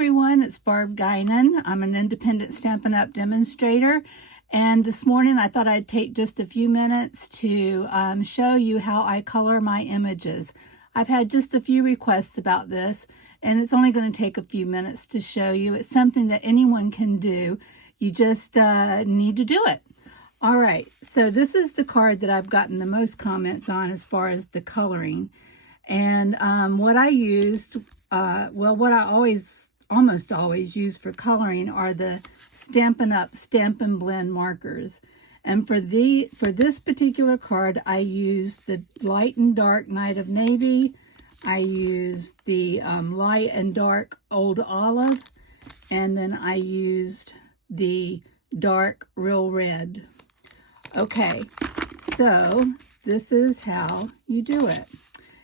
everyone, it's Barb Guinan. I'm an independent Stampin' Up! Demonstrator, and this morning I thought I'd take just a few minutes to show you how I color my images. I've had just a few requests about this, and it's only going to take a few minutes to show you. It's something that anyone can do. You just need to do it. All right, so this is the card that I've gotten the most comments on as far as the coloring. And what I used, what I almost always use for coloring are the Stampin' Up! Stampin' Blend markers. And for this particular card, I used the light and dark Night of Navy. I used the light and dark Old Olive. And then I used the dark Real Red. Okay, so this is how you do it.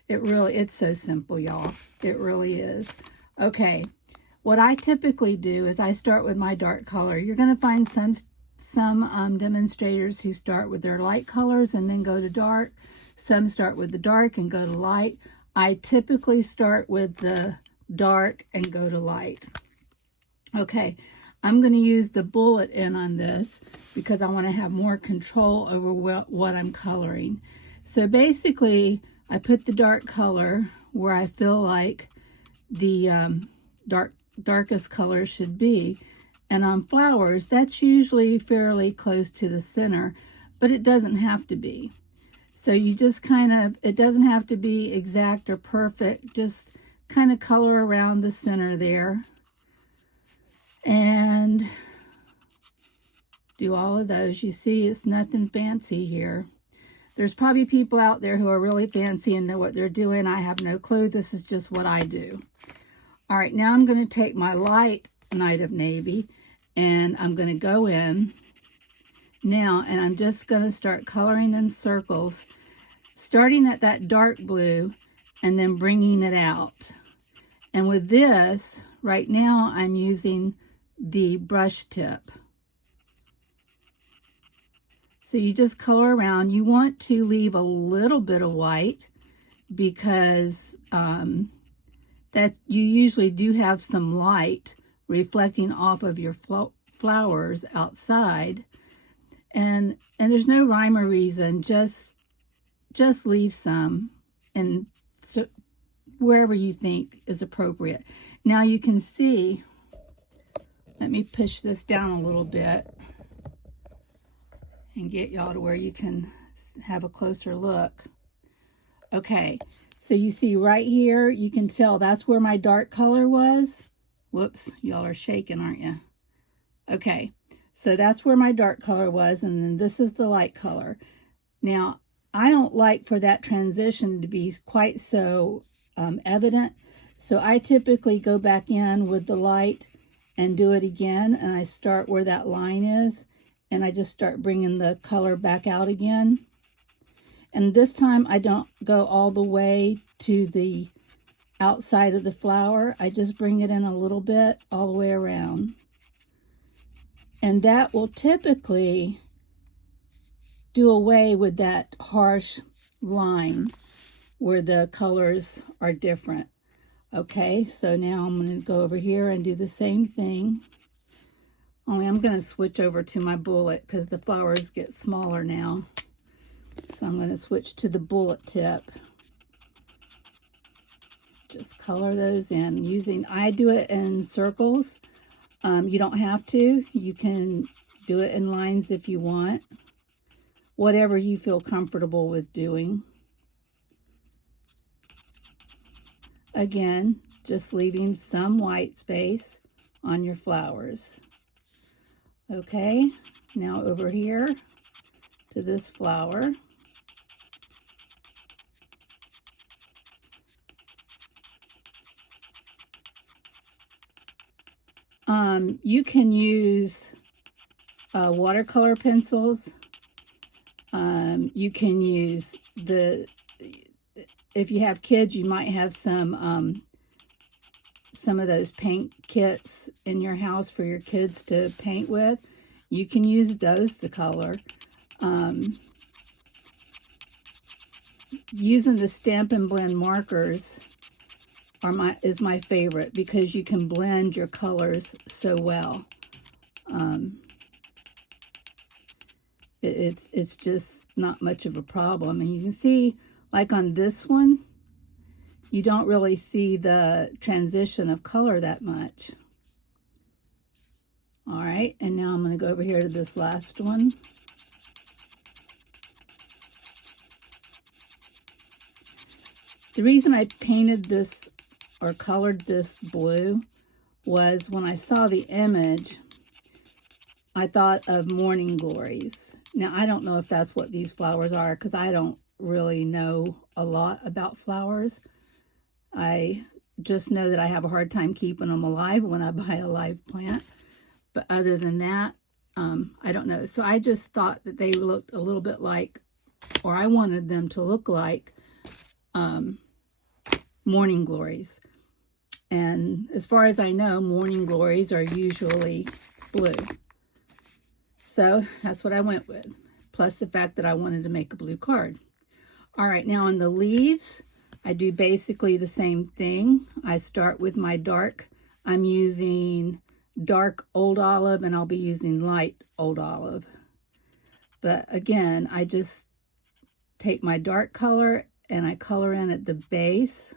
It's so simple, y'all. It really is. Okay, what I typically do is I start with my dark color. You're going to find some demonstrators who start with their light colors and then go to dark. Some start with the dark and go to light. I typically start with the dark and go to light. Okay, I'm going to use the bullet in on this because I want to have more control over what I'm coloring. So basically, I put the dark color where I feel like the darkest color should be. And on flowers, that's usually fairly close to the center, but it doesn't have to be. So you just it doesn't have to be exact or perfect, just kind of color around the center there. And do all of those. You see, it's nothing fancy here. There's probably people out there who are really fancy and know what they're doing. I have no clue. This is just what I do. All right, now I'm going to take my light Night of Navy and I'm going to go in now and I'm just going to start coloring in circles, starting at that dark blue and then bringing it out. And with this, right now I'm using the brush tip. So you just color around. You want to leave a little bit of white because that you usually do have some light reflecting off of your flowers outside. And there's no rhyme or reason. Just leave some and so wherever you think is appropriate. Now you can see, let me push this down a little bit and get y'all to where you can have a closer look. Okay, so you see right here, you can tell that's where my dark color was. Whoops, y'all are shaking, aren't you? Okay, so that's where my dark color was, and then this is the light color. Now, I don't like for that transition to be quite so evident, so I typically go back in with the light and do it again, and I start where that line is. And I just start bringing the color back out again. And this time I don't go all the way to the outside of the flower. I just bring it in a little bit all the way around. And that will typically do away with that harsh line where the colors are different. Okay, so now I'm going to go over here and do the same thing. Only I'm going to switch over to my bullet because the flowers get smaller now. So I'm going to switch to the bullet tip. Just color those in. I do it in circles. You don't have to. You can do it in lines if you want. Whatever you feel comfortable with doing. Again, just leaving some white space on your flowers. Okay, now over here to this flower. You can use watercolor pencils. You can use if you have kids, you might have some of those paint kits in your house for your kids to paint with. You can use those to color. Using the Stampin' Blend markers, is my favorite because you can blend your colors so well. It's just not much of a problem. And you can see, like on this one, you don't really see the transition of color that much. All right, and now I'm going to go over here to this last one. The reason I painted this or colored this blue was when I saw the image, I thought of morning glories. Now, I don't know if that's what these flowers are because I don't really know a lot about flowers. I just know that I have a hard time keeping them alive when I buy a live plant. But other than that, I don't know. So I just thought that they looked a little bit like, or I wanted them to look like morning glories. And as far as I know, morning glories are usually blue. So that's what I went with, plus the fact that I wanted to make a blue card. All right, now on the leaves, I do basically the same thing. I start with my dark. I'm using dark old olive, and I'll be using light old olive. But again, I just take my dark color and I color in at the base.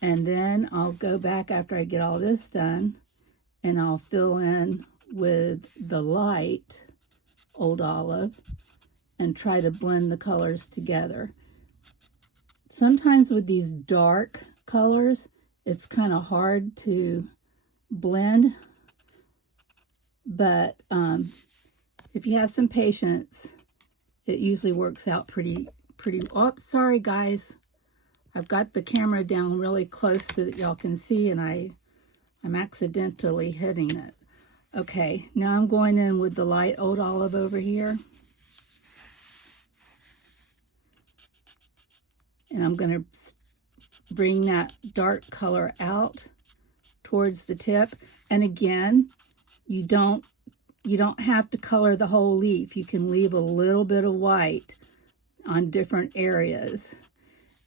And then I'll go back after I get all this done and I'll fill in with the light old olive and try to blend the colors together. Sometimes with these dark colors, it's kind of hard to blend, but if you have some patience, it usually works out pretty. Oh, sorry guys, I've got the camera down really close so that y'all can see, and I'm accidentally hitting it. Okay, now I'm going in with the light old olive over here. And I'm going to bring that dark color out towards the tip. And again, you don't have to color the whole leaf. You can leave a little bit of white on different areas.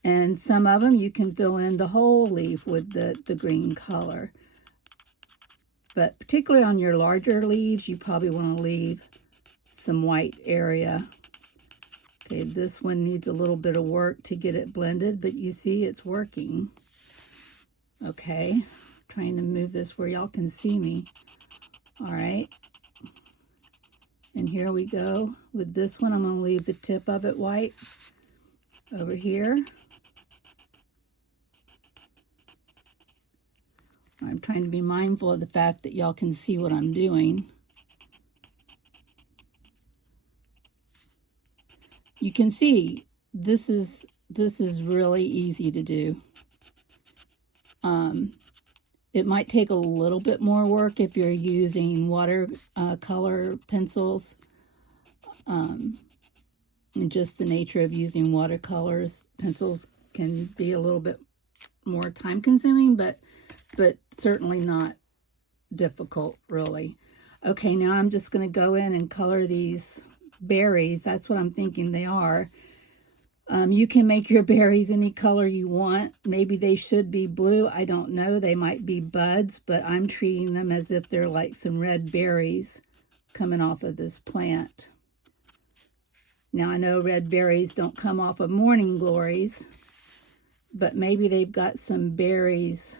And some of them you can fill in the whole leaf with the green color. But particularly on your larger leaves, you probably want to leave some white area. Okay, this one needs a little bit of work to get it blended, but you see it's working. Okay, trying to move this where y'all can see me. All right, and here we go. With this one, I'm going to leave the tip of it white over here. I'm trying to be mindful of the fact that y'all can see what I'm doing. You can see this is really easy to do. It might take a little bit more work if you're using watercolor pencils. And just the nature of using watercolors, pencils can be a little bit more time consuming, but certainly not difficult, really. Okay, now I'm just going to go in and color these berries. That's what I'm thinking they are. You can make your berries any color you want. Maybe they should be blue. I don't know. They might be buds, but I'm treating them as if they're like some red berries coming off of this plant. Now, I know red berries don't come off of morning glories, but maybe they've got some berries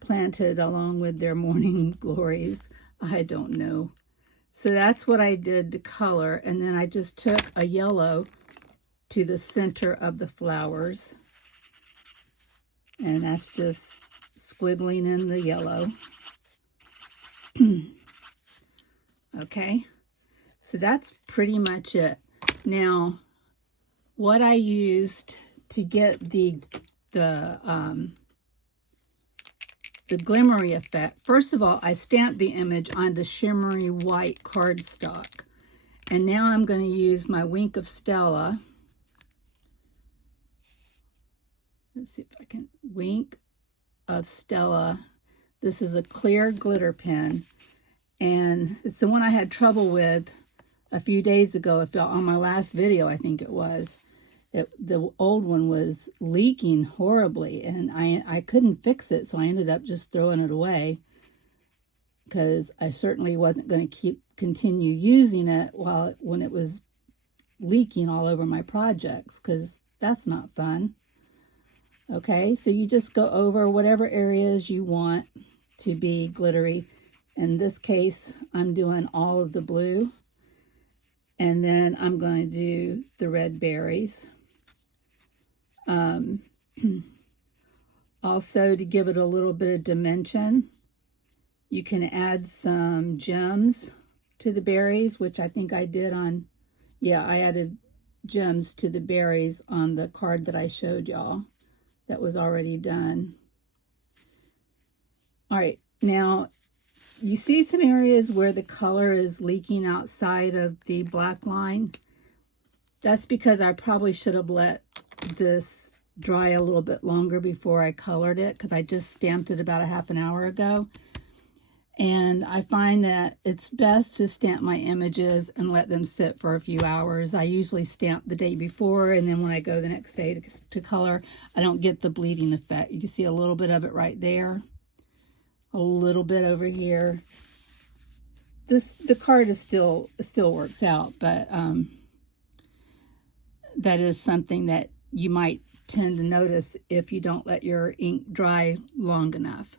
planted along with their morning glories. I don't know. So that's what I did to color, and then I just took a yellow to the center of the flowers, and that's just squiggling in the yellow. Okay, so that's pretty much it. Now, what I used to get the glimmery effect, first of all, I stamped the image onto shimmery white cardstock. And now I'm going to use my Wink of Stella. Let's see if I can, Wink of Stella. This is a clear glitter pen. And it's the one I had trouble with a few days ago, on my last video, I think it was. The old one was leaking horribly, and I couldn't fix it, so I ended up just throwing it away, because I certainly wasn't going to continue using it when it was leaking all over my projects, because that's not fun. Okay, so you just go over whatever areas you want to be glittery. In this case, I'm doing all of the blue, and then I'm going to do the red berries. Also, to give it a little bit of dimension, you can add some gems to the berries, which I think I did on, yeah, I added gems to the berries on the card that I showed y'all that was already done. All right, now you see some areas where the color is leaking outside of the black line. That's because I probably should have let this dry a little bit longer before I colored it, because I just stamped it about a half an hour ago. And I find that it's best to stamp my images and let them sit for a few hours. I usually stamp the day before, and then when I go the next day to color, I don't get the bleeding effect. You can see a little bit of it right there, a little bit over here. The card is still works out, but that is something that you might tend to notice if you don't let your ink dry long enough.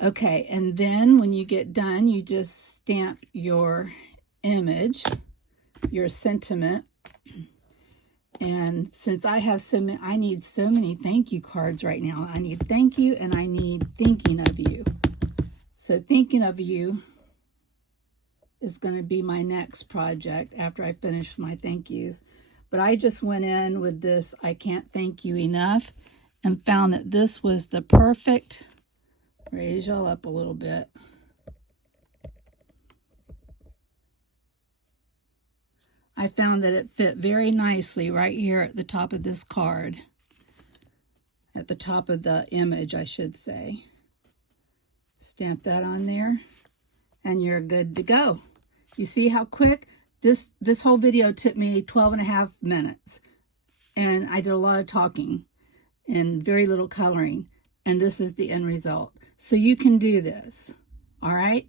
Okay, and then when you get done, you just stamp your image, your sentiment. And since I have I need so many thank you cards right now. I need thank you, and I need thinking of you. So thinking of you is going to be my next project after I finish my thank yous. But I just went in with this I can't thank you enough, and found that this was the perfect, raise y'all up a little bit. I found that it fit very nicely right here at the top of this card. At the top of the image, I should say. Stamp that on there, and you're good to go. You see how quick? This whole video took me 12.5 minutes, and I did a lot of talking and very little coloring, and this is the end result. So you can do this, all right?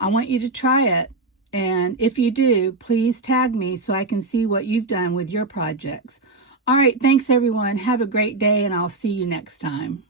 I want you to try it, and if you do, please tag me so I can see what you've done with your projects. All right, thanks everyone. Have a great day, and I'll see you next time.